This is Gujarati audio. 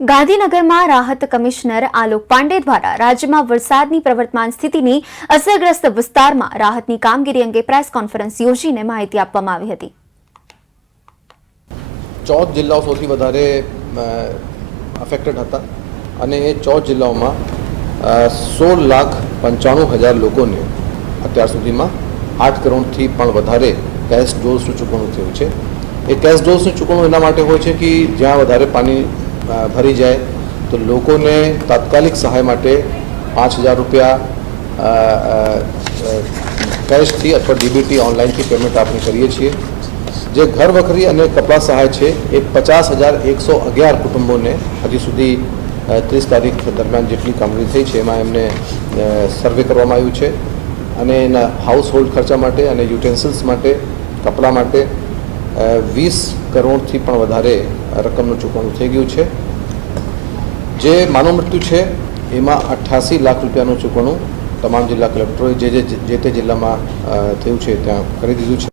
ગાંધીનગરમાં રાહત કમિશનર આલોક પાંડે દ્વારા રાજ્યમાં વરસાદની પ્રવર્તમાન સ્થિતિની અસરગ્રસ્ત વિસ્તારમાં રાહતની કામગીરી અંગે પ્રેસ કોન્ફરન્સ યોજીને માહિતી આપવામાં આવી હતી। 14 જિલ્લાઓ સૌથી વધારે અફેક્ટેડ હતા અને એ 14 જિલ્લાઓમાં 16,95,000 લોકોને અત્યાર સુધીમાં 8 કરોડથી પણ વધારે કેશ ડોઝનું ચૂકવણું થયું છે। એ કેશ ડોઝનું ચૂકવણું એના માટે હોય છે કે જ્યાં વધારે પાણી ભરી જાય તો લોકોને તાત્કાલિક સહાય માટે 5,000 રૂપિયા કેશથી અથવા ડીબીટી ઓનલાઈનથી પેમેન્ટ આપણે કરીએ છીએ। જે ઘર વખરી અને કપડાં સહાય છે એ 50,111 કુટુંબોને હજી સુધી 30 તારીખ દરમિયાન જેટલી કામગીરી થઈ છે એમાં એમને સર્વે કરવામાં આવ્યું છે અને એના હાઉસ હોલ્ડ ખર્ચા માટે અને યુટેન્સિલ્સ માટે કપડાં માટે 20 કરોડથી પણ વધારે રકમનું ચૂકવણું થઈ ગયું છે। જે માનવ મૃત્યુ છે એમાં 88 લાખ રૂપિયાનું ચૂકવણું તમામ જિલ્લા કલેક્ટરોએ જે તે જિલ્લામાં થયું છે ત્યાં કરી દીધું છે।